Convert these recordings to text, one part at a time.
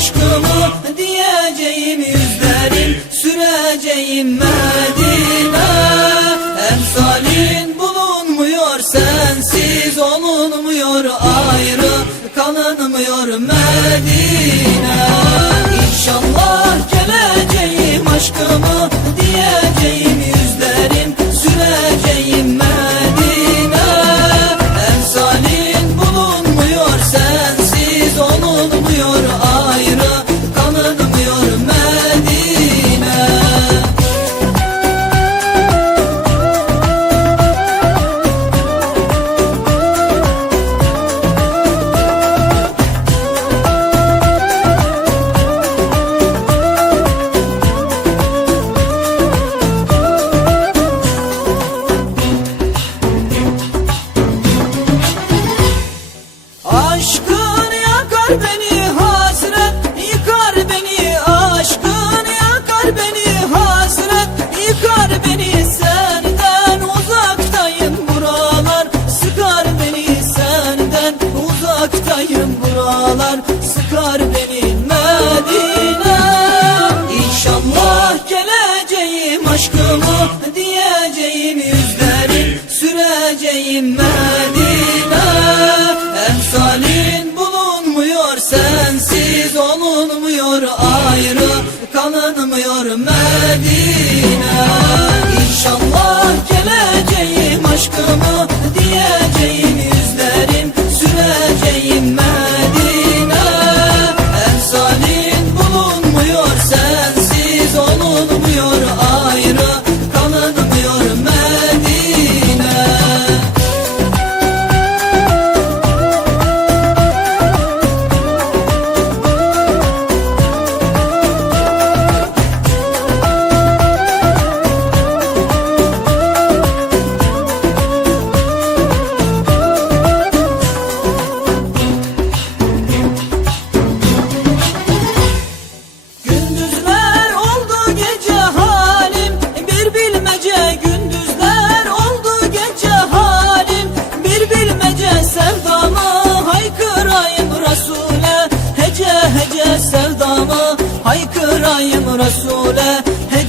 aşkımı diyeceğim yüzlerin süreceğim Medine Emsalin bulunmuyor sensiz olunmuyor ayrı kalınmıyor Medine. المدينة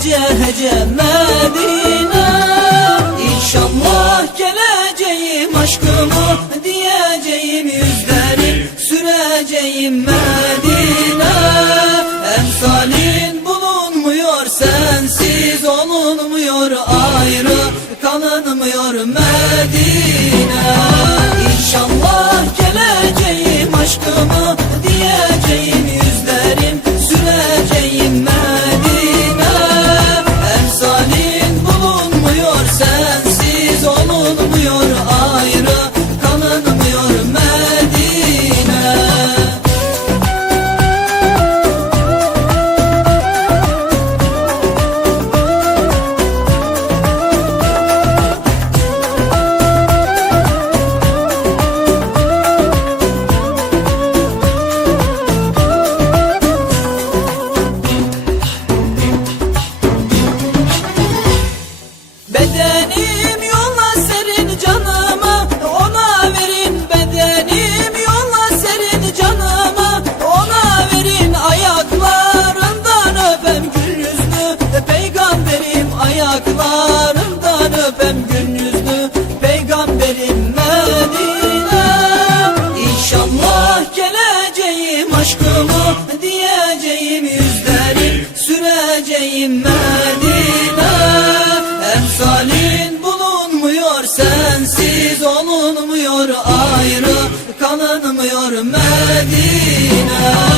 hece hece Medine. İnşallah geleceğim aşkımı diyeceğim yüzleri süreceğim Medine. Emsalin bulunmuyor sensiz olunmuyor ayrı kalınmıyor Medine. Döneceğim Medine Emsalin bulunmuyor Sensiz olunmuyor Ayrı kalınmıyor Medine.